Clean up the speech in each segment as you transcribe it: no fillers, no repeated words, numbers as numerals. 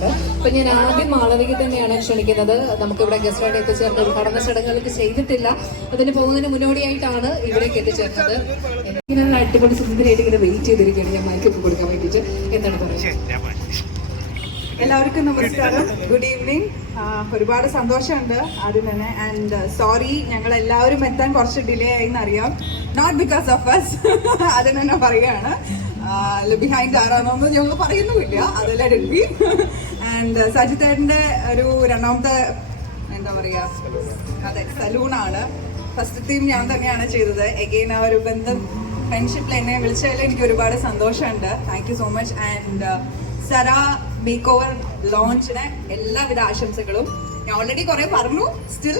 എത്തിച്ചേർന്നിട്ടുണ്ട്. അപ്പൊ ഞാൻ ആദ്യം മാളവിക തന്നെയാണ് ക്ഷണിക്കുന്നത്. നമുക്കിവിടെ ഗസ്റ്റായിട്ട് എത്തിച്ചേർന്ന ഉദ്ഘാടന ചടങ്ങുകൾക്ക് ചെയ്തിട്ടില്ല, അതിന് പോകുന്നതിന് മുന്നോടിയായിട്ടാണ് ഇവിടേക്ക് എത്തിച്ചേർന്നത്. ഇങ്ങനെ അടിപൊളി സുന്ദരിയായിട്ട് ഇങ്ങനെ വെയിറ്റ് ചെയ്തിരിക്കുകയാണ് ഞാൻ മൈക്കൊക്കെ കൊടുക്കാൻ വേണ്ടിയിട്ട്. എന്താണ് പറയുന്നത്? എല്ലാവർക്കും നമസ്കാരം, ഗുഡ് ഈവനിങ്. ഒരുപാട് സന്തോഷമുണ്ട് ആദ്യം തന്നെ. ആൻഡ് സോറി, ഞങ്ങൾ എല്ലാവരും എത്താൻ കുറച്ച് ഡിലേ ആയി എന്നറിയാം. നോട്ട് ബിക്കോസ് ഓഫ് അസ്, അതിന് തന്നെ പറയുകയാണ്. ബിഹൈൻഡ് ആരാണെന്ന് ഞങ്ങൾ പറയുന്നുമില്ല, അതല്ല ഡെൽവി. ആൻഡ് സജിത്തേട്ടൻ്റെ ഒരു രണ്ടാമത്തെ എന്താ പറയുക, അതെ, സലൂണാണ്. ഫസ്റ്റ് തീം ഞാൻ തന്നെയാണ് ചെയ്തത്. എഗെയിൻ ആ ഒരു ബന്ധം, ഫ്രണ്ട്ഷിപ്പിൽ എന്നെ വിളിച്ചതിൽ എനിക്ക് ഒരുപാട് സന്തോഷമുണ്ട്. Thank you so much. And Zara makeover ലോഞ്ചിന് എല്ലാവിധ ആശംസകളും. ഞാൻ ഓൾറെഡി കുറെ പറഞ്ഞു. Still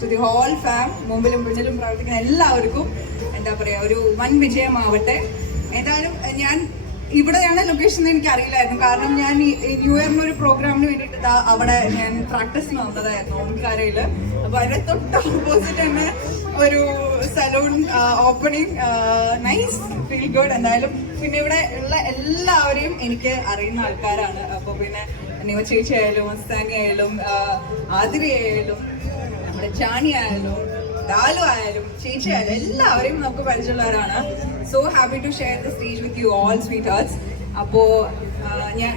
to the whole firm, മുമ്പിലും പിന്നിലും പ്രവർത്തിക്കുന്ന എല്ലാവർക്കും എന്താ പറയാ, ഒരു വൻ വിജയമാവട്ടെ. ഏതായാലും ഞാൻ ഇവിടെയാണ് ലൊക്കേഷൻ എനിക്ക് അറിയില്ലായിരുന്നു. കാരണം ഞാൻ ന്യൂ ഇയറിന് ഒരു പ്രോഗ്രാമിന് വേണ്ടിയിട്ട് അവിടെ ഞാൻ പ്രാക്ടീസിന് വന്നതായിരുന്നു ഓംകാരയില്. അപ്പൊ അതിന്റെ തൊട്ട് ഓപ്പോസിറ്റ് തന്നെ ഒരു salon opening. Nice, feel good. എന്തായാലും പിന്നെ ഇവിടെ ഉള്ള എല്ലാവരെയും എനിക്ക് അറിയുന്ന ആൾക്കാരാണ്. അപ്പൊ പിന്നെ നിവ ചേച്ചി ആയാലും, മസ്താനി ആയാലും, ആതിരി ആയാലും, നമ്മുടെ ചാണി ആയാലും, ദാലു ആയാലും, ചേച്ചി ആയാലും, എല്ലാവരെയും നമുക്ക് പരിചയമുള്ളവരാണ്. So happy to share the stage with you all sweethearts. അപ്പോ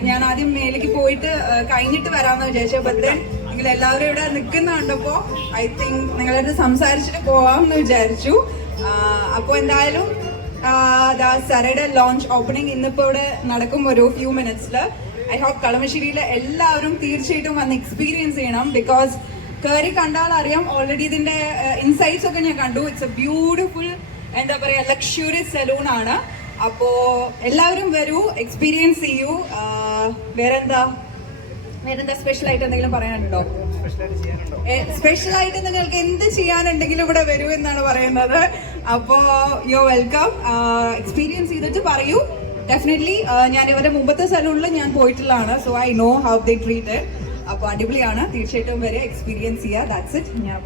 ഞാൻ ആദ്യം മേലേക്ക് പോയിട്ട് കഴിഞ്ഞിട്ട് വരാമെന്ന് വിചാരിച്ചു. ബട്ട് ദെൻ നിങ്ങൾ എല്ലാവരും ഇവിടെ നിൽക്കുന്ന കണ്ടപ്പോ ഐ തിങ്ക് നിങ്ങളടുത്ത് സംസാരിച്ചിട്ട് പോവാമെന്ന് വിചാരിച്ചു. അപ്പൊ എന്തായാലും സരയുടെ ലോഞ്ച് ഓപ്പണിംഗ് ഇന്നിപ്പോ ഇവിടെ നടക്കും ഒരു ഫ്യൂ മിനിറ്റ്സിൽ. ഐ ഹോപ്പ് കളമശ്ശേരിയിലെ എല്ലാവരും തീർച്ചയായിട്ടും വന്ന് എക്സ്പീരിയൻസ് ചെയ്യണം. ബിക്കോസ് കയറി കണ്ടാൽ അറിയാം. ഓൾറെഡി ഇതിന്റെ ഇൻസൈറ്റ്സ് ഒക്കെ ഞാൻ കണ്ടു. ഇറ്റ്സ് എ ബ്യൂട്ടിഫുൾ, എന്താ പറയാ, ലക്ഷറിയസ് സലൂൺ ആണ്. അപ്പോ എല്ലാവരും വരൂ, എക്സ്പീരിയൻസ് ചെയ്യൂ. വേറെന്താ സ്പെഷ്യൽ ആയിട്ട് എന്തെങ്കിലും പറയാനുണ്ടോ? സ്പെഷ്യൽ ആയിട്ട് നിങ്ങൾക്ക് എന്ത് ചെയ്യാനുണ്ടെങ്കിലും ഇവിടെ വരൂ എന്നാണ് പറയുന്നത്. അപ്പോ യു വെൽക്കം. എക്സ്പീരിയൻസ് ചെയ്തിട്ട് പറയൂ. ഡെഫിനറ്റ്ലി ഞാൻ ഇവരുടെ മുമ്പത്തെ സലൂണിൽ ഞാൻ പോയിട്ടുള്ളതാണ്. So I know how they treat. അപ്പൊ അടിപൊളിയാണ്. തീർച്ചയായിട്ടും വരെ എക്സ്പീരിയൻസ് ചെയ്യുക. That's it. ഞാൻ